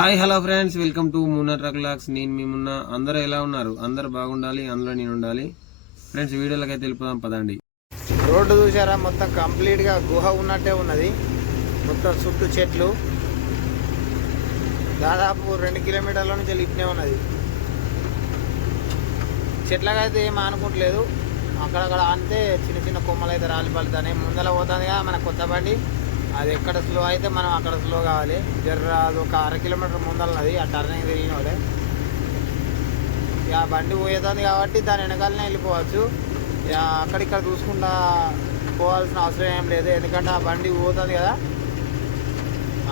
Hi hello friends. Welcome to మూనర్ రక్లాక్స్ నేను మేమున్న అందరూ ఎలా ఉన్నారు? అందరు బాగుండాలి అందులో నేను ఉండాలి. ఫ్రెండ్స్ వీడియోలకి అయితే వెళ్ళిపోదాం పదండి. రోడ్డు చూసారా మొత్తం కంప్లీట్గా గుహ ఉన్నట్టే ఉన్నది. మొత్తం చుట్టూ చెట్లు. దాదాపు రెండు కిలోమీటర్ల నుంచి ఇట్నే ఉన్నది. చెట్లకైతే ఏం అనుకుంటలేదు అక్కడక్కడ అంతే చిన్న చిన్న కొమ్మలు అయితే రాలి ముందర పోతుందిగా మన కొత్త బండి. అది ఎక్కడ స్లో అయితే మనం అక్కడ స్లో కావాలి. జర్ర అది ఒక అర కిలోమీటర్ ముందలన్నది ఆ టర్నింగ్ తిరిగిన వాళ్ళే. ఇక బండి పోయేది కాబట్టి దాని వెనకాలనే వెళ్ళిపోవచ్చు. ఇక అక్కడిక్కడ చూసుకుంటా పోవాల్సిన అవసరం ఏం లేదు. ఎందుకంటే ఆ బండి పోతుంది కదా.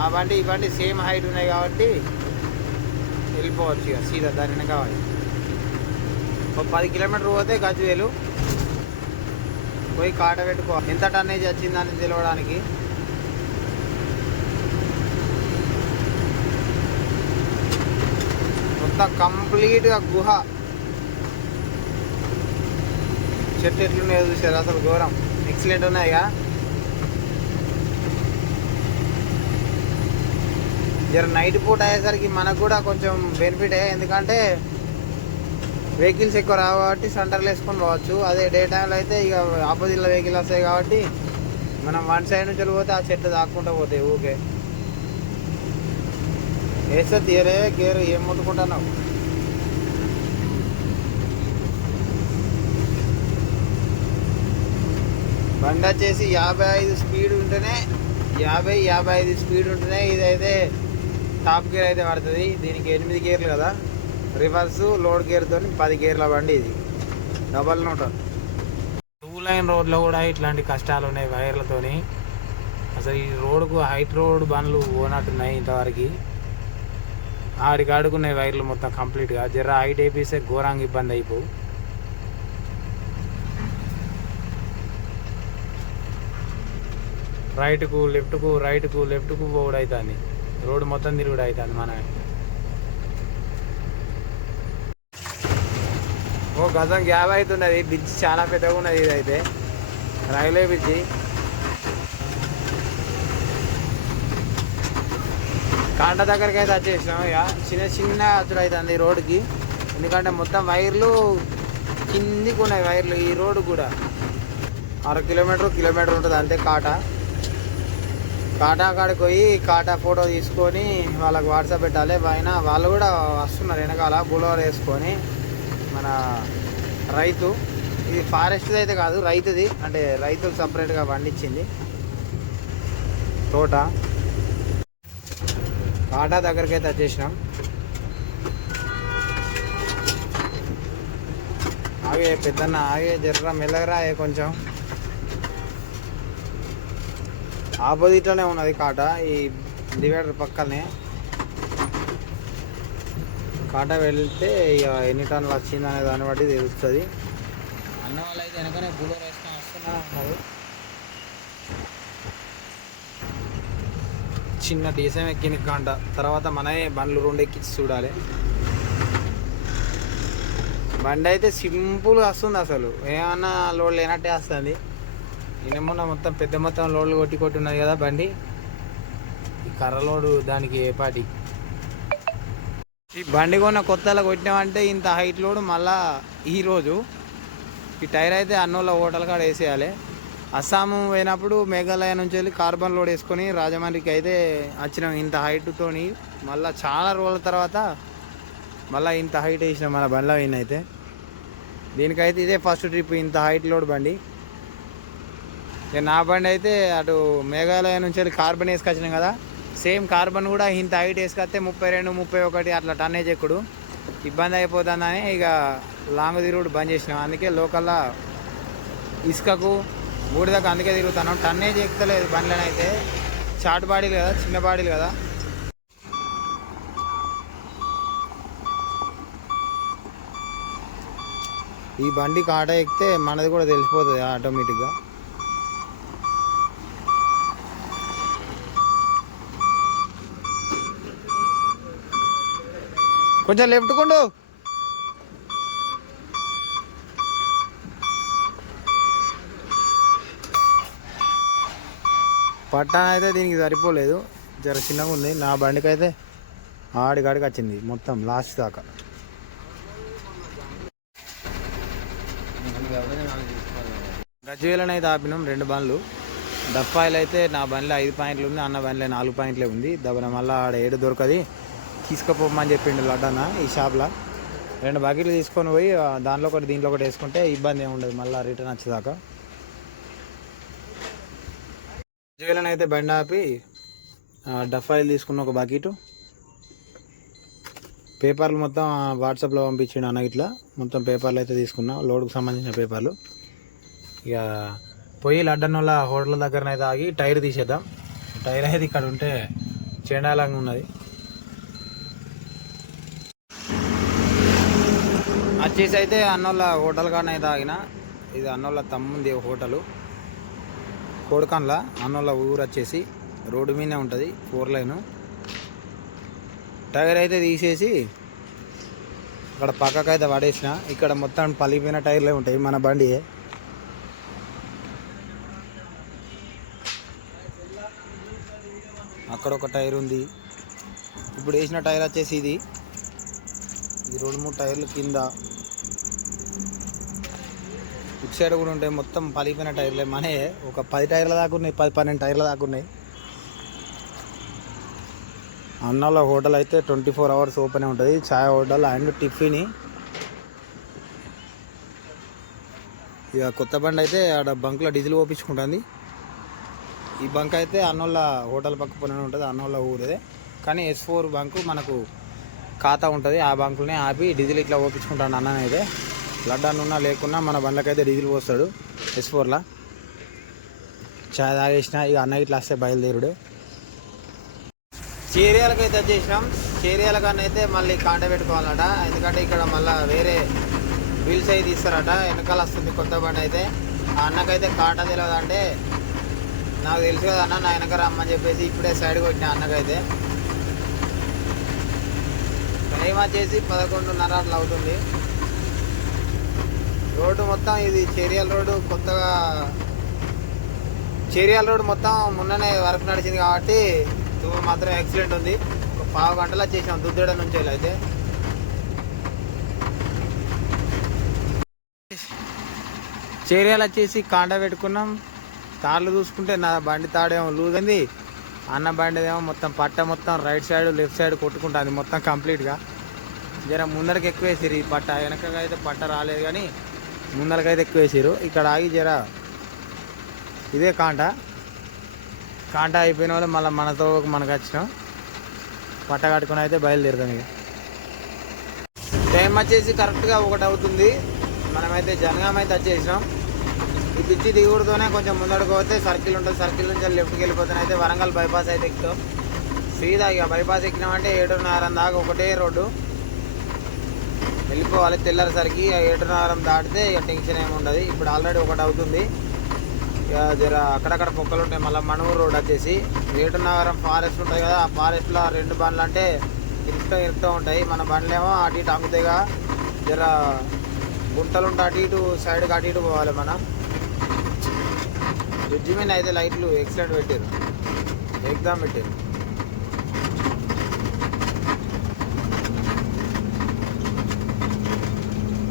ఆ బండి ఈ బండి సేమ్ హైట్ ఉన్నాయి కాబట్టి వెళ్ళిపోవచ్చు ఇక సీదా దాని వెనకాలి ఒక పది కిలోమీటర్ పోతే గజ్వేలు. పోయి కాట పెట్టుకో. ఎంత టన్నేజ్ వచ్చిందని తెలవడానికి. అంతా కంప్లీట్గా గుహ. చెట్టు ఎట్లున్నాయో చూసారు అసలు ఘోరం. ఎక్సలెంట్ ఉన్నాయిగా. జర నైట్ పూట అయ్యేసరికి మనకు కూడా కొంచెం బెనిఫిటే ఎందుకంటే వెహికల్స్ ఎక్కువ రావు కాబట్టి సెంటర్లు వేసుకొని పోవచ్చు. అదే డే టైంలో అయితే ఇక ఆపోజిట్లో వెహికల్ వస్తాయి కాబట్టి మనం వన్ సైడ్ నుంచి పోతే ఆ చెట్లు దాక్కుంటూ పోతాయి ఊకే వేస్తే తీరే గేరు ఏం ముట్టుకుంటున్నావు? బండి వచ్చేసి యాభై ఐదు స్పీడ్ ఉంటేనే యాభై యాభై ఐదు స్పీడ్ ఉంటేనే ఇదైతే టాప్ గేర్ అయితే పడుతుంది. దీనికి ఎనిమిది గేర్లు కదా? రివర్స్ లోడ్ గేర్తో పది గేర్ల బండి ఇది. Double note. టూ లైన్ రోడ్లో కూడా ఇట్లాంటి కష్టాలు ఉన్నాయి వైర్లతోని. అసలు ఈ రోడ్కు హైట్ రోడ్ బండ్లు పోనట్టున్నాయి ఇంతవరకు. ఆడికి ఆడుకునే వైర్లు మొత్తం కంప్లీట్గా జర హైట్ వేపిస్తే ఘోరంగా ఇబ్బంది అయిపోవు. రైట్కు లెఫ్ట్కు రైట్కు లెఫ్ట్కు పోవుడు అవుతుంది రోడ్డు మొత్తం తిరుగుడు అవుతుంది మన ఓ గజం గ్యాప్ అవుతున్నది. బ్రిడ్జ్ చాలా పెద్దగా ఉన్నది ఇది అయితే రైల్వే బ్రిడ్జి. కాండ దగ్గరికి అయితే వచ్చేసినాం ఇక. చిన్న చిన్న అచ్చుడు అవుతుంది ఈ రోడ్డుకి. ఎందుకంటే మొత్తం వైర్లు కిందికి ఉన్నాయి వైర్లు ఈ రోడ్డు కూడా. అర కిలోమీటర్ కిలోమీటర్ ఉంటుంది అంతే కాటా. కాటా కాడికి పోయి కాటా ఫోటో తీసుకొని వాళ్ళకి వాట్సాప్ పెట్టాలి. పైన వాళ్ళు కూడా వస్తున్నారు వెనకాల బులోర్ వేసుకొని మన రైతు. ఇది ఫారెస్ట్ అయితే కాదు రైతుది. అంటే రైతులు సపరేట్గా పండించింది. తోట. కాటా దగ్గరికి అయితే వచ్చేసినాం. ఆగే పెద్దన్న ఆగే జర్ర మెల్లగరా కొంచెం. ఆపోజిట్లోనే ఉన్నది కాట ఈ డివైడర్ పక్కనే. కాట వెళ్తే ఇక ఎన్ని టన్నులు వచ్చిందనే దాన్ని బట్టి తెలుస్తుంది. అన్న వాళ్ళు అయితే వెనకనే బుడోర్ వేసుకొని వస్తున్నారు చిన్న డీసం ఎక్కిన కాంట తర్వాత మనమే బండ్లు రెండు ఎక్కించి చూడాలి. బండి అయితే సింపుల్గా వస్తుంది అసలు. ఏమన్నా లోడ్ లేనట్టే వస్తుంది. నిన్న మొత్తం పెద్ద మొత్తం లోడ్లు కొట్టి కొట్టి ఉన్నది కదా బండి. ఈ కర్ర లోడు దానికి ఏపాటి ఈ బండి కొన్న కొత్తలో కొట్టినామంటే ఇంత హైట్ లోడ్ మళ్ళా ఈరోజు ఈ టైర్ అయితే అన్నోళ్ళ హోటల్ కాడ వేసేయాలి. అస్సాము పోయినప్పుడు మేఘాలయ నుంచి వెళ్ళి కార్బన్ లోడ్ వేసుకొని రాజమండ్రికి అయితే వచ్చినాం ఇంత హైట్తో మళ్ళీ చాలా రోజుల తర్వాత మళ్ళీ ఇంత హైట్ వేసినాం మన బండ్లో అయితే. దీనికైతే ఇదే ఫస్ట్ ట్రిప్ ఇంత హైట్ లోడ్ బండి. ఇక నా బండి అయితే అటు మేఘాలయ నుంచి వెళ్ళి కార్బన్ వేసుకొచ్చినాం కదా. సేమ్ కార్బన్ కూడా ఇంత హైట్ వేసుకొస్తే ముప్పై రెండు ముప్పై ఒకటి అట్లా టన్నేజ్ ఎక్కుడు. ఇబ్బంది అయిపోతుందని ఇక లాంగ్ తిరుగుడు బంద్ చేసినాం. అందుకే లోకల్లా ఇసుకకు బూడిదకు అందుకే తిరుగుతాను టన్నేజ్ ఎక్కుతలేదు బండ్లనైతే. అయితే షార్ట్ బాడీలు కదా చిన్న బాడీలు కదా. ఈ బండి కాట ఎక్కితే మనది కూడా తెలిసిపోతుంది ఆటోమేటిక్గా. కొంచెం లెఫ్ట్ కొండు. పట్టాన అయితే దీనికి సరిపోలేదు. జర చిన్నగా ఉంది. నా బండికి అయితే ఆడికాడికి వచ్చింది. మొత్తం లాస్ట్ దాకా. గజ్వేలను అయితే ఆపినాం రెండు బండ్లు. డప్పాయిలు అయితే నా బండిలో ఐదు పాయింట్లు ఉంది అన్న బండిలో నాలుగు పాయింట్లే ఉంది. దబ్బన మళ్ళీ ఆడ ఏడు దొరకది. తీసుకుపోమని చెప్పిండు లడ్డన్న ఈ షాప్లో. రెండు బకెట్లు తీసుకొని పోయి దానిలో దాంట్లో ఒకటి దీంట్లో ఒకటి వేసుకుంటే ఇబ్బంది ఏమి ఉండదు. మళ్ళీ రిటర్న్ వచ్చేదాకా. గజ్వేలను అయితే బండి ఆపి డఫాయిల్ తీసుకున్న ఒక బకెట్ పేపర్లు మొత్తం వాట్సాప్లో పంపించిండు అన్న ఇట్లా. మొత్తం పేపర్లు అయితే తీసుకున్నా. లోడ్కి సంబంధించిన పేపర్లు. ఇక పోయి లడ్డన్ వాళ్ళ హోటల్ దగ్గర అయితే ఆగి టైర్ తీసేద్దాం. టైర్ అయితే ఇక్కడ ఉంటే చెండాలంగా ఉన్నది. వచ్చేసి అయితే అన్నోళ్ళ హోటల్ కానీ అయితే ఆగిన. ఇది అన్నోళ్ళ తమ్ముంది హోటలు. కోడకండ్ల అన్నోళ్ళ ఊరు వచ్చేసి రోడ్డు మీదనే ఉంటుంది ఫోర్ లైను. టైర్ అయితే తీసేసి ఇక్కడ పక్కకు అయితే పడేసిన. ఇక్కడ మొత్తం పలిపోయిన టైర్లే ఉంటాయి మన బండి అక్కడ ఒక టైర్ ఉంది. ఇప్పుడు వేసిన టైర్ వచ్చేసి ఇది. ఈ రెండు మూడు టైర్లు కింద. ఇటు సైడ్ కూడా ఉంటాయి మొత్తం పలిపోయిన టైర్లే. మనే ఒక పది టైర్ల దాకా ఉన్నాయి పది పన్నెండు టైర్ల దాకా ఉన్నాయి. అన్నాల హోటల్ అయితే ట్వంటీ ఫోర్ అవర్స్ ఓపెన్ ఉంటుంది. ఛాయ్ హోటల్ అండ్ టిఫిన్. ఇక కొత్త బండి అయితే ఆడ బంక్లో డీజిల్ పోపించుకుంటుంది. ఈ బంక్ అయితే అన్నోళ్ళ హోటల్ పక్క పైన ఉంటుంది అన్నోళ్ళ ఊరిదే. కానీ ఎస్ ఫోర్ బంకు మనకు ఖాతా ఉంటుంది. ఆ బంకులనే ఆపి డీజిల్ ఇట్లా పోపించుకుంటాను అన్ననైతే. లడ్డాన్ ఉన్నా లేకున్నా మన బండ్లకైతే డీజిల్ పోస్తాడు. ఎస్ ఫోర్లా చాయ్ తాగేసిన ఇక అన్న ఇట్లా వస్తే బయలుదేరుడు. చేరియాలకు అయితే వచ్చేసినాం చేరియాల కన్నా అయితే మళ్ళీ కాంట పెట్టుకోవాలట. ఎందుకంటే ఇక్కడ మళ్ళీ వేరే వీల్స్ అయితే ఇస్తారట వెనకాల వస్తుంది కొత్త బండి అయితే. ఆ అన్నకైతే కాట తెలియదు అంటే నాకు తెలుసు కదా అన్న నా వెనక రమ్మని చెప్పేసి ఇప్పుడే సైడ్ కొట్టిన అన్నకైతే. టైం వచ్చేసి పదకొండున్నర అట్లా అవుతుంది. రోడ్డు మొత్తం ఇది చేరియాల రోడ్డు కొత్తగా చేరియాల రోడ్డు మొత్తం మొన్ననే వర్క్ నడిచింది కాబట్టి దువ్వ మాత్రం యాక్సిడెంట్ ఉంది. ఒక పావు గంటలో చేసాం దుద్దడ నుంచి అయితే. చేరియాలు వచ్చేసి కాండ పెట్టుకున్నాం. తాళ్ళు చూసుకుంటే నా బండి తాడేమో లూజ్ అయింది. అన్న బండిదేమో మొత్తం పట్ట మొత్తం రైట్ సైడ్ లెఫ్ట్ సైడ్ కొట్టుకుంటుంది మొత్తం కంప్లీట్గా జర ముందరకు ఎక్కువ ఈ పట్ట వెనకగా అయితే పట్ట రాలేదు కానీ ముందరకైతే ఎక్కువ వేసారు ఇక్కడ ఆగి జర ఇదే కాంట. కాంట అయిపోయిన వాళ్ళు మళ్ళీ మనతో మనకు వచ్చినాం. పట్ట కట్టుకుని అయితే బయలుదేరుతాం ఇక. టైం వచ్చేసి కరెక్ట్గా ఒకటి అవుతుంది. మనమైతే జనగాం అయితే వచ్చేసినాం. ఈ పిచ్చి దిగుడుతోనే కొంచెం ముందడుకు పోతే సర్కిల్ ఉంటుంది. సర్కిల్ నుంచి లెఫ్ట్కి వెళ్ళిపోతే అయితే వరంగల్ బైపాస్ అయితే ఎక్కుతాం. సీదా ఇక బైపాస్ ఎక్కినామంటే ఏడున్నర దాకా ఒకటే రోడ్డు. వెళ్ళిపోవాలి తెల్లారేసరికి. ఆ ఏడున్నరం దాటితే ఇక టెన్షన్ ఏమి ఉండదు. ఇప్పుడు ఆల్రెడీ ఒకటి అవుతుంది. ఇక జర అక్కడక్కడ పొక్కలు ఉంటాయి. మళ్ళీ మణుగూరు రోడ్ వచ్చేసి ఏటునగరం ఫారెస్ట్ ఉంటాయి కదా ఆ ఫారెస్ట్లో రెండు బండ్లు అంటే ఇరుకుతూ ఇరుకుతూ ఉంటాయి. మన బండ్లేమో అటు ఇటు అమ్ముతాయిగా జర గుంటలు ఉంటే అటు ఇటు సైడ్కి అటు ఇటు పోవాలి మనం. బ్రిడ్జి మీద అయితే లైట్లు ఎక్సలెంట్ పెట్టారు ఎగ్జామ్ పెట్టారు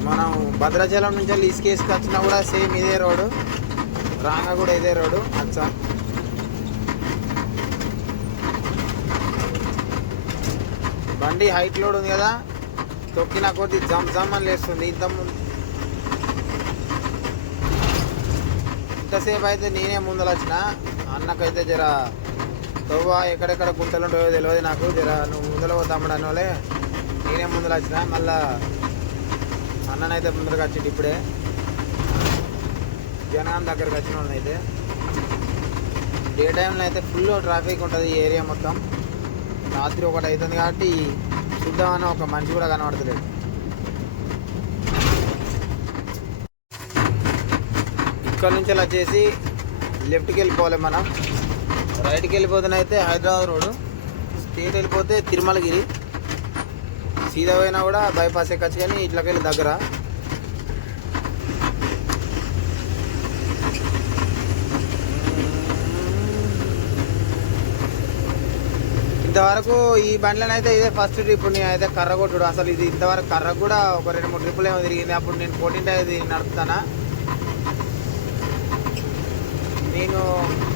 మనం భద్రాచలం నుంచి వెళ్ళి ఇసుకేసుకు వచ్చినా కూడా సేమ్ ఇదే రోడ్డు. రాంగా కూడా ఇదే రోడ్డు. అచ్చా. బండి హైట్ లోడ్ ఉంది కదా. తొక్కిన కొద్ది జమ్ జమ్ అని లేస్తుంది. ఇంత ఇంతసేపు అయితే నేనే ముందర వచ్చిన. అన్నకైతే జర తవ్వ ఎక్కడెక్కడ గుంటలు ఉంటాయో తెలియదు నాకు. జర నువ్వు ముందర పోతామని వాళ్ళే నేనే ముందర వచ్చిన. మళ్ళీ అన్ననైతే ముందరకు వచ్చిండు ఇప్పుడే. జనగాం దగ్గరకు వచ్చిన వాళ్ళని అయితే డే టైంలో అయితే ఫుల్ ట్రాఫిక్ ఉంటుంది ఈ ఏరియా మొత్తం. రాత్రి ఒకటి అవుతుంది కాబట్టి చూద్దామని ఒక మనిషి కూడా కనబడతలేదు ఇక్కడ నుంచి అలా చేసి లెఫ్ట్కి వెళ్ళిపోవాలి మనం. రైట్కి వెళ్ళిపోతేనైతే హైదరాబాద్ రోడ్. స్టేట్ వెళ్ళిపోతే తిరుమలగిరి. సీదా పోయినా కూడా బైపాస్ ఎక్కచ్చు కానీ ఇట్లకెళ్ళి దగ్గర. ఇంతవరకు ఈ బండ్లను అయితే ఇదే ఫస్ట్ ట్రిప్ నేను అయితే కర్ర కొట్టుడు అసలు ఇది ఇంతవరకు కర్ర కూడా ఒక రెండు మూడు ట్రిప్పులు ఏమో తిరిగింది. అప్పుడు నేను ఫోర్టీన్ ఇది నడుపుతానా? నేను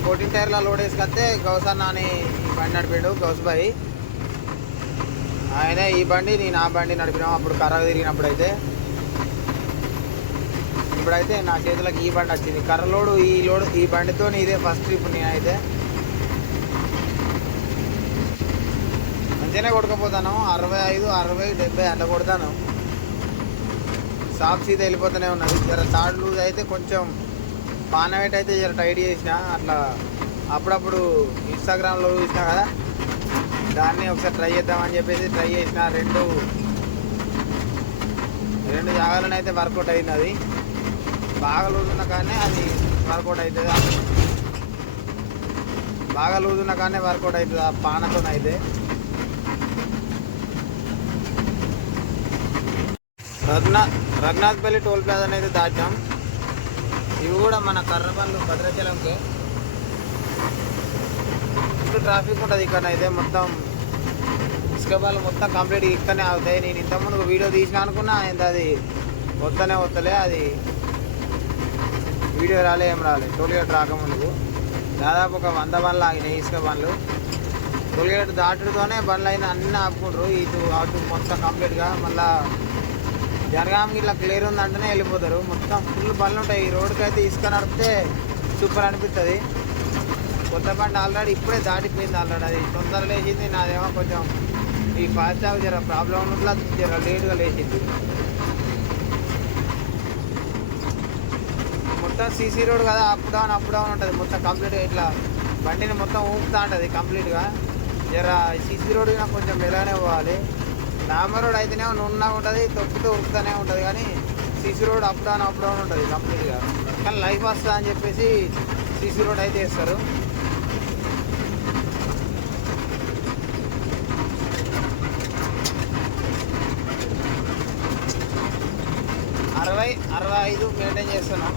ఫోర్టీన్ టైర్లో లోడ్ వేసుకొస్తే గౌసన్న అని ఈ బండి నడిపాడు గౌస్ బాయ్. ఆయన ఈ బండి నేను ఆ బండి నడిపినాం. అప్పుడు కర్ర తిరిగినప్పుడు అయితే ఇప్పుడైతే నా చేతులకు ఈ బండి వచ్చింది. కర్ర లోడు ఈ లోడు ఈ బండితో ఇదే ఫస్ట్ ట్రిప్ నేనైతే. మంచిగానే కొడకపోతాను అరవై ఐదు అరవై డెబ్బై అట్లా కొడతాను. సాఫ్ సీత వెళ్ళిపోతూనే ఉన్నది. జర థర్డ్ లూజ్ అయితే కొంచెం పానవేట్ అయితే జర టైట్ చేసిన అట్లా అప్పుడప్పుడు ఇన్స్టాగ్రామ్లో చూసినా కదా. దాన్ని ఒకసారి ట్రై చేద్దామని చెప్పేసి ట్రై చేసిన రెండు రెండు జాగాలను అయితే వర్కౌట్ అయింది అది బాగా లూజ్ ఉన్న కానీ అది వర్కౌట్ అవుతుంది బాగా లూజ్ ఉన్న కానీ వర్కౌట్ అవుతుంది ఆ పానతో అయితే. రఘునాథ్ రఘునాథ్పల్లి టోల్ ప్లాజా అనేది దాటాం. ఇవి కూడా మన కర్రబండ్లు భద్రాచలంకే. ఫుల్ ట్రాఫిక్ ఉంటుంది ఇక్కడ అయితే మొత్తం. ఇసుకబాల్ మొత్తం కంప్లీట్ ఇక్కడనే అవుతాయి. నేను ఇంతకుముందు వీడియో తీసిన అనుకున్నా ఎంత అది? వద్దనే వద్దలే అది వీడియో రాలే ఏం రాలే. టోల్గేట్ రాకముందుకు దాదాపు ఒక వంద బండ్లు ఆగినాయి ఇసుక బండ్లు. టోల్గేట్ దాటుడుతోనే బండ్లు అయినా అన్నీ ఆపుకుంటారు ఇటు అటు మొత్తం కంప్లీట్గా మళ్ళా జనగామకి ఇట్లా క్లియర్ ఉందంటేనే వెళ్ళిపోతారు. మొత్తం ఫుల్ బండ్లు ఉంటాయి. ఈ రోడ్డుకి అయితే ఇసుక నడిపితే సూపర్ అనిపిస్తుంది కొత్త బండి ఆల్రెడీ ఇప్పుడే దాటిపోయింది ఆల్రెడీ. అది తొందర లేచింది నాదేమో కొంచెం ఈ ఫాస్ట్ ట్రాక్ జర ప్రాబ్లం ఉన్నట్లా జర లేట్గా లేచింది. మొత్తం సీసీ రోడ్ కదా అప్ డౌన్ అప్ డౌన్ ఉంటుంది. మొత్తం కంప్లీట్గా ఇట్లా బండిని మొత్తం ఊపుతా ఉంటుంది కంప్లీట్గా. జర సీసీ రోడ్ నాకు కొంచెం మెల్లగానే పోవాలి. నార్మల్ రోడ్ అయితేనే నున్నా ఉంటుంది తొక్కితే ఉరుకుతూనే ఉంటుంది కానీ CC road up down up down ఉంటుంది కంప్లీట్గా. కానీ లైఫ్ వస్తుందా అని చెప్పేసి సీసీ రోడ్ అయితే వేస్తారు అరవై ఐదు మెయింటైన్ చేస్తున్నాం.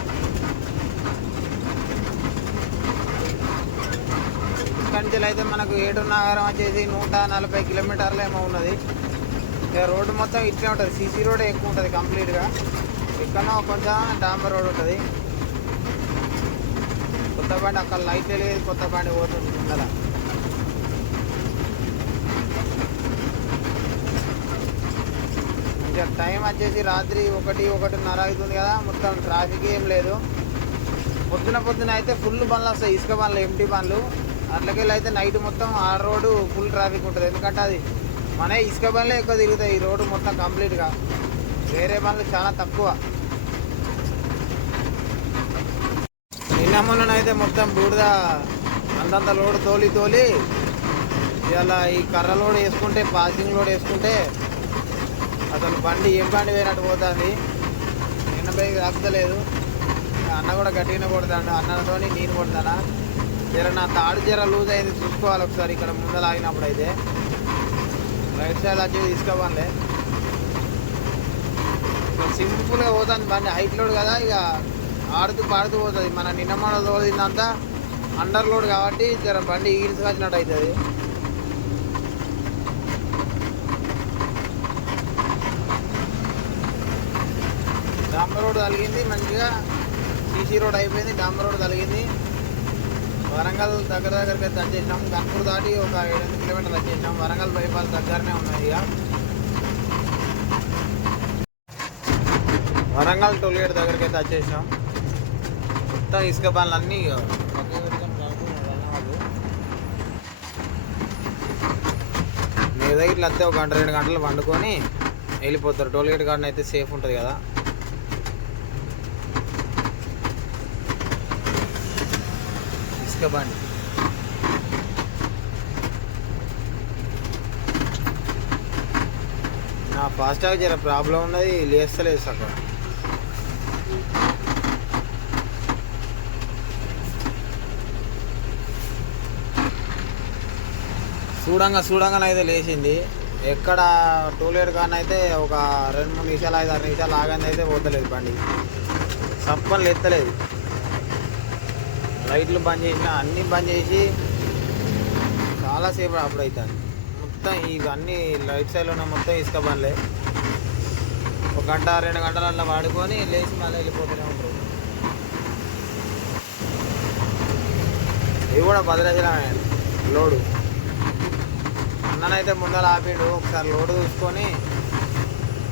ఇక్కడి అయితే మనకు ఏడు నగరం వచ్చేసి నూట నలభై కిలోమీటర్లు ఏమో ఉన్నది. రోడ్డు మొత్తం ఇట్లే ఉంటుంది. సీసీ రోడ్ ఎక్కువ ఉంటుంది కంప్లీట్గా. ఇక్కడ కొంచెం డాంబర్ రోడ్ ఉంటుంది. కొత్త బండి అక్కడ లైట్ లేదు కొత్త బండి పోతుంది ఉండాలి టైం వచ్చేసి రాత్రి ఒకటి ఒకటిన్నర అవుతుంది కదా. మొత్తం ట్రాఫిక్ ఏం లేదు. పొద్దున పొద్దున అయితే ఫుల్ బండ్లు వస్తాయి. ఇసుక బండ్లు ఎంటీ బండ్లు. అట్లకెళ్ళి అయితే నైట్ మొత్తం ఆ రోడ్డు ఫుల్ ట్రాఫిక్ ఉంటుంది. ఎందుకంటే అది మన ఇసుక బండ్లే ఎక్కువ తిరుగుతాయి. ఈ రోడ్డు మొత్తం కంప్లీట్గా. వేరే బండ్లు చాలా తక్కువ. నిన్న మొన్ననైతే మొత్తం బూడిద అంతంత లోడ్ తోలి తోలి ఇలా ఈ కర్ర లోడ్ వేసుకుంటే పాసింగ్ లోడ్ వేసుకుంటే అసలు బండి ఏం బండి పోయినట్టు పోతుంది. నిన్న బైక్ ఆపుతలేదు అన్న కూడా గట్టిగానే కొడతాడు. అన్నతో నేను కొడతానా? జర నా తాడు జర లూజ్ అయింది చూసుకోవాలి ఒకసారి ఇక్కడ ముందర ఆగినప్పుడు అయితే. రైట్ సైడ్ వచ్చి తీసుకోవాలే సింపుల్గా పోతుంది బండి. హైట్ లోడ్ కదా ఇక ఆడుతూ పాడుతూ పోతుంది. మన నిన్న మన తోలిందంతా అండర్ లోడ్ కాబట్టి జర బండి ఈల్స్ వచ్చినట్టు అవుతుంది డాంబర్ రోడ్ తగిలింది మంచిగా సీసీ రోడ్ అయిపోయింది డాంబర్ రోడ్ తగిలింది వరంగల్ దగ్గర దగ్గరికి అయితే వచ్చేసినాం గన్పూర్ దాటి ఒక ఏడెనిమిది కిలోమీటర్లు వచ్చేసినాం వరంగల్ బైపాస్ దగ్గరనే ఉన్నాయి ఇక. వరంగల్ టోల్గేట్ దగ్గరికి అయితే వచ్చేసినాం మొత్తం ఇసుక పనులు అన్నీ మీ దగ్గర ఇట్లా వస్తే ఒక గంట రెండు గంటలు వండుకొని వెళ్ళిపోతారు. టోల్గేట్ గార్డెన్ అయితే సేఫ్ ఉంటుంది కదా ఇసుక బండి నా ఫాస్టాగ్ జర ప్రాబ్లం ఉన్నది లేస్తలేదు సగం. చూడంగా చూడంగానే అయితే లేచింది. ఎక్కడ టూలేట్ కానీ అయితే ఒక రెండు మూడు నిమిషాలు ఐదు ఆరు నిమిషాలు ఆగంది అయితే పోతలేదు బండి. సప్పని ఎత్తలేదు లైట్లు బంద్ చేసిన అన్నీ బంద్ చేసి చాలాసేపు అప్పుడు అవుతుంది మొత్తం ఇవన్నీ లైఫ్ స్టైల్ ఉన్న మొత్తం ఇసుక బండ్లే. ఒక గంట రెండు గంటల అట్లా వాడుకొని లేచి మళ్ళీ వెళ్ళిపోతూనే ఉంటారు. ఇవి కూడా భద్రాచలమే లోడు. అన్ననైతే ముందర ఆపిండు ఒకసారి లోడు చూసుకొని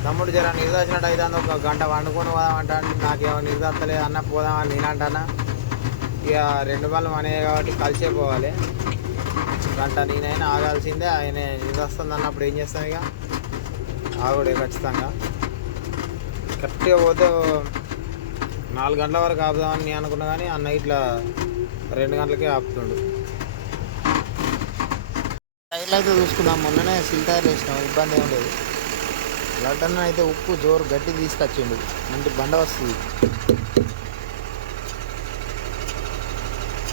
తమ్ముడు జర నిర్దాచినట్టు అయితే ఒక గంట వండుకొని పోదామంటా నాకేమో నిర్దాస్తలేదు అన్న పోదామని నేనంటానా ఇక రెండు వాళ్ళు మనయే కాబట్టి కలిసే పోవాలి. గంట నేనైనా ఆగాల్సిందే ఆయన నిర్దస్తుంది అన్నప్పుడు ఏం చేస్తాను ఇక? ఆగుడే ఖచ్చితంగా. కరెక్ట్గా పోతే నాలుగు గంటల వరకు ఆపుదామని నేను అనుకున్నా కానీ అన్న ఇట్లా రెండు గంటలకే ఆపుతుండు. టైర్లు అయితే చూసుకున్నాం మొన్ననే సిల్ వేసినాం ఇబ్బంది ఏం లేదు. లడ్డన్న అయితే ఉప్పు జోరు గట్టి తీసుకొచ్చిండు. మంచి బండ వస్తుంది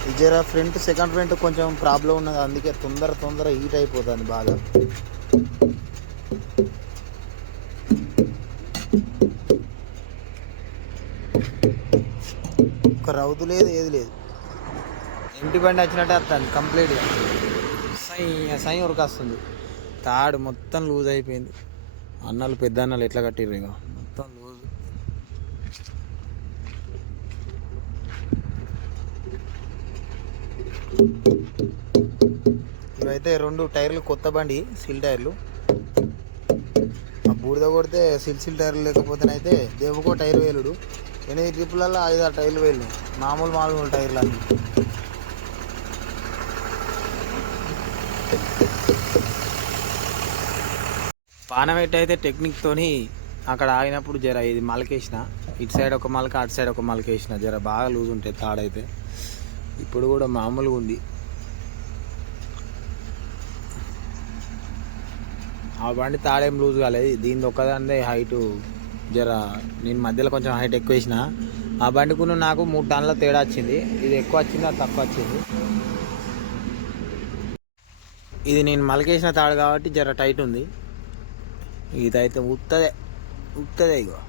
ఈ జర ఫ్రంట్ సెకండ్ ఫ్రంట్ కొంచెం ప్రాబ్లం ఉన్నది. అందుకే తొందర తొందర హీట్ అయిపోతుంది బాగా. ఒక రౌతు లేదు ఏది లేదు. ఇంటి బండి వచ్చినట్టే వస్తుంది కంప్లీట్గా సై సై ఉరకొస్తుంది. తాడు మొత్తం లూజ్ అయిపోయింది. అన్నలు పెద్ద అన్నలు ఎట్లా కట్టిర్రు ఇక మొత్తం లూజ్ ఇవైతే రెండు టైర్లు కొత్త బండి సిల్ టైర్లు. ఆ బూడిద కొడితే సిల్ సిల్ టైర్లు లేకపోతేనైతే దేవుకో టైర్ వేలుడు. ఎనిమిది ట్రిప్పులలో ఐదు ఆరు టైర్లు వేలు. మామూలు మామూలు టైర్లు అన్నీ పానవెట్ అయితే టెక్నిక్తోని అక్కడ ఆగినప్పుడు జర ఇది మలకేసిన. ఇటు సైడ్ ఒక మలక అటు సైడ్ ఒక మలకేసిన. జర బాగా లూజ్ ఉంటుంది తాడైతే. ఇప్పుడు కూడా మామూలుగా ఉంది. ఆ బండి తాడేం లూజ్ కాలేదు. దీని ఒక్కదానిదే హైట్. జర నేను మధ్యలో కొంచెం హైట్ ఎక్కువ వేసిన. ఆ బండికును నాకు మూడు టన్నుల తేడా వచ్చింది. ఇది ఎక్కువ వచ్చింది? అది తక్కువ వచ్చింది. ఇది నేను మలకేసిన తాడు కాబట్టి జర టైట్ ఉంది. ఇదైతే ఉత్తదే. ఉత్తదే ఇగో.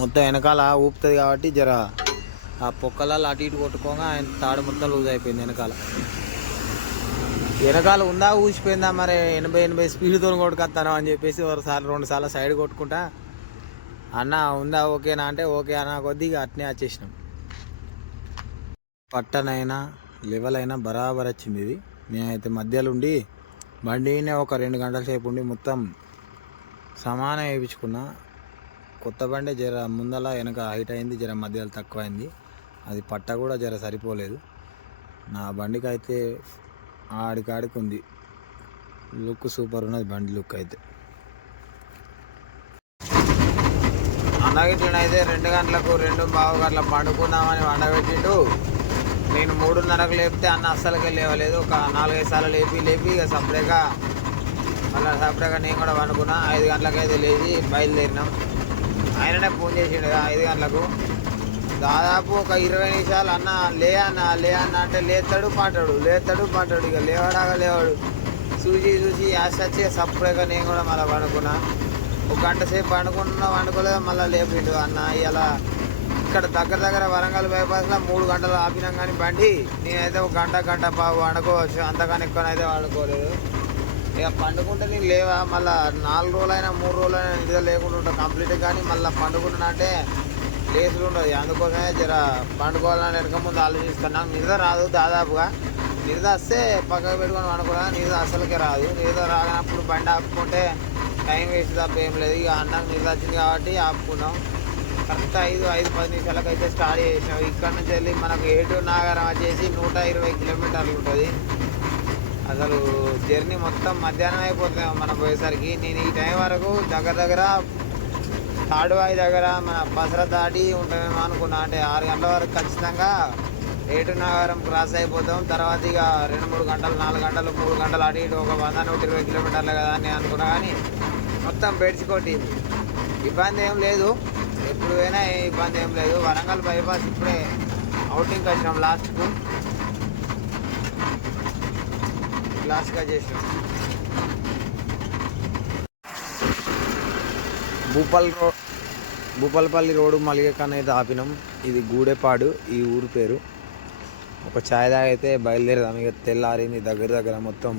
మొత్తం వెనకాల ఊపుతుంది కాబట్టి జర ఆ పొక్కలలో అటు ఇటు కొట్టుకోగా ఆయన తాడు మొత్తం లూజ్ అయిపోయింది వెనకాల. వెనకాల ఉందా ఊసిపోయిందా మరి ఎనభై ఎనభై స్పీడ్తో కొట్టుకొస్తాను అని చెప్పేసి ఒకసారి రెండు సార్లు సైడ్ కొట్టుకుంటా అన్న ఉందా ఓకేనా అంటే ఓకే అన్న కొద్దిగా అట్నే వచ్చేసినాం. పట్టనైనా లెవెల్ అయినా బరాబర్ వచ్చింది ఇది. నేనైతే మధ్యలో ఉండి బండినే ఒక రెండు గంటల సేపు ఉండి మొత్తం సమానం వేయించుకున్నా. కొత్త బండి జర ముందల వెనక హైట్ అయింది జర మధ్యలో తక్కువ అయింది అది పట్ట కూడా జర సరిపోలేదు. నా బండికి అయితే ఆడికాడికి ఉంది లుక్ సూపర్ ఉన్నది బండి లుక్ అయితే. అన్నగిట్లనైతే రెండు గంటలకు రెండు బావు గంటల పండుకుందామని వండబెట్టిండు. నేను మూడున్నరకు లేపితే అన్న అస్సలకే లేవలేదు. ఒక నాలుగైదు సార్లు లేపి లేపి ఇక సపరేట్గా మళ్ళీ సపరేట్గా నేను కూడా వండుకున్నా ఐదు గంటలకైతే లేచి బయలుదేరినాం. ఆయననే ఫోన్ చేసిండు ఐదు గంటలకు. దాదాపు ఒక ఇరవై నిమిషాలు అన్న లే అన్న లే అన్న అంటే లేస్తాడు పాటాడు లేస్తాడు పాటాడు ఇక లేవడాగా లేవాడు. చూసి చూసి యాస్ వచ్చి నేను కూడా మళ్ళీ పడుకున్నా. ఒక గంట సేపు వండుకున్నా వండుకోలేదు మళ్ళీ లేపిండు అన్న. ఇలా ఇక్కడ దగ్గర దగ్గర వరంగల్ బైపాస్లో మూడు గంటలు ఆపినాం కానీ బండి నేనైతే ఒక గంట గంట బాబు వండుకోవచ్చు అంతకని ఎక్కువనైతే వండుకోలేదు ఇక పండుకుంటే నేను లేవా మళ్ళీ నాలుగు రోజులైనా మూడు రోజులైనా నిద్ర లేకుండా ఉంటా కంప్లీట్ కానీ మళ్ళీ పండుకుంటున్నా అంటే ప్లేసులు ఉండదు. అందుకోసమే జర పండుకోవాలని వెనక ముందు ఆలోచిస్తున్నాం. నిద్ర రాదు దాదాపుగా. నిద్ర వస్తే పక్కకు పెట్టుకొని పండుకోవడం నిద్ర అసలుకే రాదు. నిద్ర రానప్పుడు బండి ఆపుకుంటే టైం వేస్ట్ తప్ప ఏం లేదు. ఇక అన్నం నిద్ర వచ్చింది కాబట్టి ఆపుకున్నాం. కరెక్ట్ ఐదు ఐదు పది నిమిషాలకు అయితే స్టార్ట్ చేసినాం. ఇక్కడ నుంచి వెళ్ళి మనకు ఏటు నాగరం వచ్చేసి నూట ఇరవై కిలోమీటర్లు ఉంటుంది. అసలు జర్నీ మొత్తం మధ్యాహ్నం అయిపోతుంది మనం పోయేసరికి. నేను ఈ టైం వరకు దగ్గర దగ్గర తాడువాయి దగ్గర మన బసర దాటి ఉంటామేమో అనుకున్నా. అంటే ఆరు గంటల వరకు ఖచ్చితంగా ఏటు నగరం క్రాస్ అయిపోతాం. తర్వాత ఇక రెండు మూడు గంటలు నాలుగు గంటలు మూడు గంటలు అటు ఇటు ఒక వంద నూట ఇరవై కిలోమీటర్లు కదా అని అనుకున్నా కానీ మొత్తం బెడ్చికోటి ఇబ్బంది ఏం లేదు. ఎప్పుడు పోయినా ఏ ఇబ్బంది ఏం లేదు. వరంగల్ బైపాస్ ఇప్పుడే అవుటింగ్ వచ్చినాం లాస్ట్కు. లాస్ట్గా చేసినాం. భూపాల్ రోడ్ భూపాలపల్లి రోడ్డు మలిగకన్ అయితే ఆపినాం. ఇది గూడెపాడు ఈ ఊరు పేరు. ఒక ఛాయ్ తాగైతే బయలుదేరదాం. ఇక తెల్లారింది దగ్గర దగ్గర మొత్తం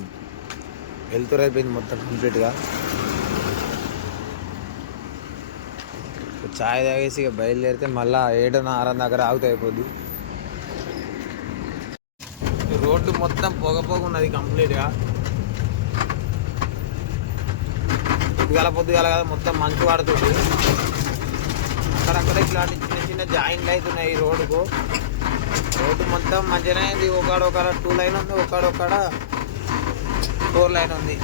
వెళ్తురైపోయింది అయిపోయింది మొత్తం కంప్లీట్గా చాయ్ తాగేసి ఇక బయలుదేరితే మళ్ళా ఏడున్న ఆరం దగ్గర ఆగుతే అయిపోద్ది. రోడ్డు మొత్తం పొగ పొగ ఉన్నది కంప్లీట్గా పొద్దుగాల పొద్దుగాల కదా మొత్తం మంచు పడుతుంది అక్కడక్కడ ఇట్లాంటి చిన్న చిన్న జాయింట్లు అవుతున్నాయి ఈ రోడ్డుకు. రోడ్డు మొత్తం మంచిగానే ఉంది. ఒకడొకడ టూ లైన్ ఉంది ఒకడొకడ ఫోర్ లైన్ ఉంది.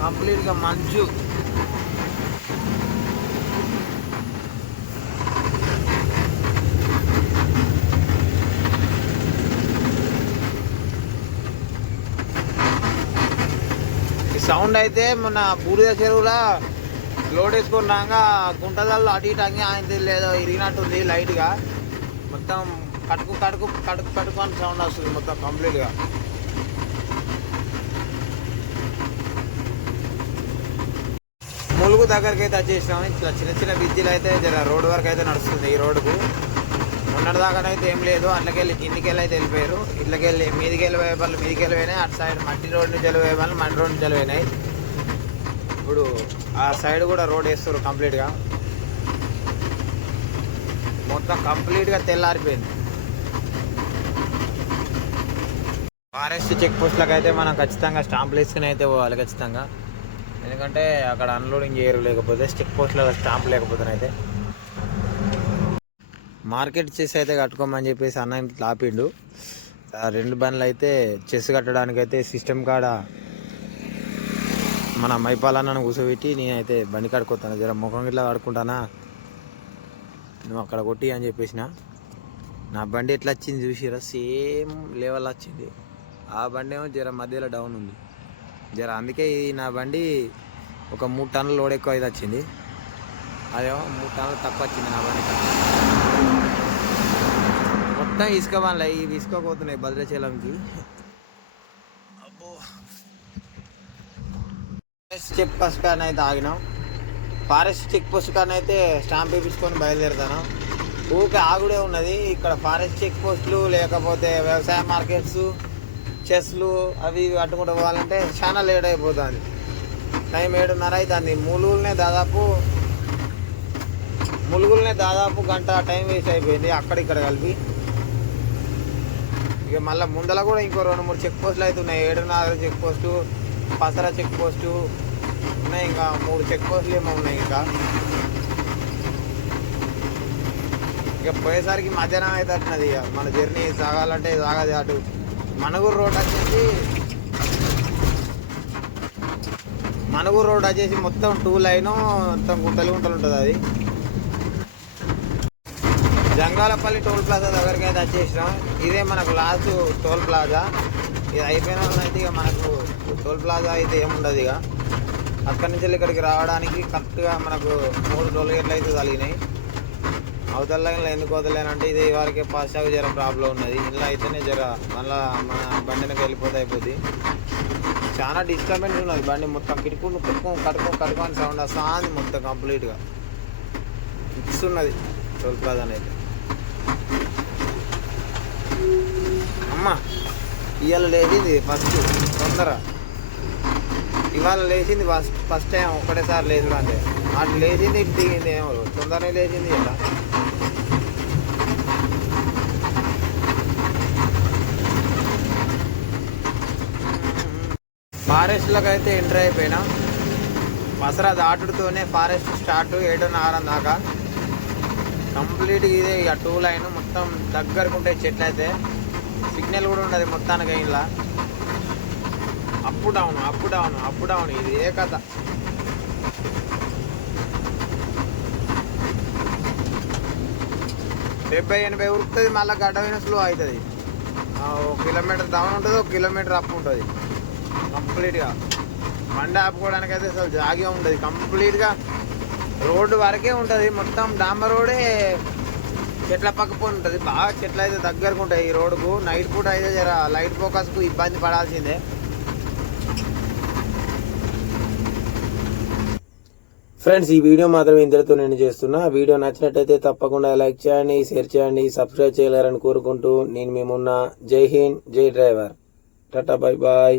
కంప్లీట్గా మంచు. ఈ సౌండ్ అయితే మన బూడిద చెరువులా లోడ్ వేసుకున్నాక గుంటదల్లో అటు ఇటు అంగి ఆయన లేదో ఇరిగినట్టుంది లైట్గా. మొత్తం కడుకు కడుకు కడుకు కడుకు అని సౌండ్ వస్తుంది మొత్తం కంప్లీట్గా. ములుగు దగ్గరికి అయితే వచ్చేసినాం. ఇట్లా చిన్న చిన్న బిజ్జీలు అయితే జర రోడ్డు వరకు అయితే నడుస్తుంది ఈ రోడ్డుకు. మొన్నటి దాకానైతే ఏం లేదు. అట్లకెళ్ళి కిందికెళ్ళి అయితే వెళ్ళిపోయారు. ఇట్లకెళ్ళి మీదికి వెళ్ళిపోయే వాళ్ళు మీదికి వెళ్ళిపోయినాయి అటు సైడ్ మట్టి రోడ్డు నుంచి వెళ్ళిపోయే వాళ్ళు మట్టి రోడ్డు నుంచి వెళ్ళిపోయినాయి. ఇప్పుడు ఆ సైడ్ కూడా రోడ్ వేస్తారు కంప్లీట్గా. మొత్తం కంప్లీట్గా తెల్లారిపోయింది. ఫారెస్ట్ చెక్ పోస్ట్లకు అయితే మనం ఖచ్చితంగా స్టాంపులు వేసుకుని అయితే పోవాలి ఖచ్చితంగా. ఎందుకంటే అక్కడ అన్లోడింగ్ చేయరు లేకపోతే చెక్ పోస్ట్లో స్టాంప్ లేకపోతేనైతే మార్కెట్ చెస్ అయితే కట్టుకోమని చెప్పేసి అన్న ఆపిండు ఆ రెండు బండ్లు అయితే చెస్ కట్టడానికి అయితే సిస్టమ్ కాడ మన మైపాలన్నను కూర్చోబెట్టి నేనైతే బండి కడుక్కోతాను జర ముఖం ఇట్లా కడుక్కుంటానా నువ్వు అక్కడ కొట్టి అని చెప్పేసిన. నా బండి ఎట్లా వచ్చింది చూసిరా సేమ్ లెవెల్ వచ్చింది. ఆ బండి ఏమో జర మధ్యలో డౌన్ ఉంది. జర అందుకే నా బండి ఒక మూడు టన్నుల లోడ్ ఎక్కువ అయితే వచ్చింది. అదేమో మూడు టన్నులు తక్కువ వచ్చింది నా బండి మొత్తం ఇసుక వాళ్ళ ఇవి ఇసుకపోతున్నాయి భద్రాచలంకి అబ్బో ఫారెస్ట్ చెక్ పోస్ట్ కానీ అయితే ఆగినాం. ఫారెస్ట్ చెక్ పోస్ట్ కానీ అయితే స్టాంప్ వేయించుకొని బయలుదేరుతాను. ఊకే ఆగుడే ఉన్నది. ఇక్కడ ఫారెస్ట్ చెక్ పోస్టులు లేకపోతే వ్యవసాయ మార్కెట్స్ చెస్లు అవి ఇవి అట్టుకుంటూ పోవాలంటే చాలా లేట్ అయిపోతుంది. టైం ఏడున్నర అవుతుంది ములుగులనే దాదాపు ములుగులనే దాదాపు గంట టైం వేస్ట్ అయిపోయింది అక్కడ ఇక్కడ కలిపి. ఇక మళ్ళీ ముందల కూడా ఇంకో రెండు మూడు చెక్ పోస్టులు అయితే ఉన్నాయి. ఏడున్నర check post Pasara check post ఉన్నాయి ఇంకా మూడు చెక్ పోస్టులు ఏమో ఉన్నాయి ఇంకా. ఇక పోయేసరికి మధ్యాహ్నం అయితే అట్టినది ఇక. మన జర్నీ సాగాలంటే సాగదు అటు. మనుగురు రోడ్ వచ్చేసి మనుగురు రోడ్ వచ్చేసి మొత్తం టూ లైన్ మొత్తం గుంటలు గుంటలు ఉంటుంది అది. జంగాలపల్లి టోల్ ప్లాజా దగ్గరికి అయితే వచ్చేసినాం. ఇదే మనకు లాస్ట్ టోల్ ప్లాజా. ఇది అయిపోయిన అయితే ఇక మనకు టోల్ ప్లాజా అయితే ఏముండదు ఇక. అక్కడి నుంచి ఇక్కడికి రావడానికి కరెక్ట్గా మనకు మూడు టోల్ గేట్లు అయితే తగిలినాయి. అవతల లైన్లో ఎందుకు వదలేనంటే ఇది వారికి ఫాస్ట్ జర ప్రాబ్లం ఉన్నది. ఇలా అయితేనే జర మళ్ళా మన బండికి వెళ్ళిపోతే అయిపోద్ది. చాలా డిస్టర్బెన్స్ ఉన్నది బండి మొత్తం. కిటుకు కిటుకు కడుకో కడుకో అని సౌండ్ వస్తుంది మొత్తం కంప్లీట్గా. ఫిక్స్ ఉన్నది టోల్ ప్లాజా అయితే అమ్మ ఇవాళ ఇది ఫస్ట్ తొందర. ఇవాళ లేచింది ఫస్ట్ ఫస్ట్ టైం ఒకటేసారి లేచుడు అంటే అటు లేచింది ఇటు దిగింది ఏమో. తొందరనే లేచింది ఇలా ఫారెస్ట్లోకి అయితే ఎంటర్ అయిపోయినా. మసరా దాటుడుతోనే ఫారెస్ట్ స్టార్ట్ ఏడున్నర దాకా. కంప్లీట్ ఇదే ఇక టూ లైన్. మొత్తం దగ్గరకు ఉంటాయి చెట్లు అయితే సిగ్నల్ కూడా ఉండదు మొత్తానికి ఇలా up down up down up down. ఇది ఏ కథ? డెబ్బై ఎనభై ఉరుకుతుంది మళ్ళీ గడ్డ పోయిన స్లో అవుతుంది. ఒక కిలోమీటర్ డౌన్ ఉంటుంది ఒక కిలోమీటర్ అప్ ఉంటుంది. కంప్లీట్గా. బండి ఆపుకోవడానికి అయితే అసలు జాగే ఉండదు. కంప్లీట్గా రోడ్డు వరకే ఉంటుంది. మొత్తం డాంబర్ రోడే చెట్ల పక్క ఉంటుంది. బాగా చెట్లు అయితే దగ్గరకు ఉంటాయి ఈ రోడ్డుకు. నైట్ పూట అయితే జర లైట్ ఫోకస్కు ఇబ్బంది పడాల్సిందే. ఫ్రెండ్స్ ఈ వీడియో మాత్రం ఇంతటితో నేను చేస్తున్నా. వీడియో నచ్చినట్టయితే తప్పకుండా లైక్ చేయండి షేర్ చేయండి సబ్స్క్రైబ్ చేయలేరని కోరుకుంటూ నేను మేమున్న జై హింద్ జై డ్రైవర్. Tata bye bye.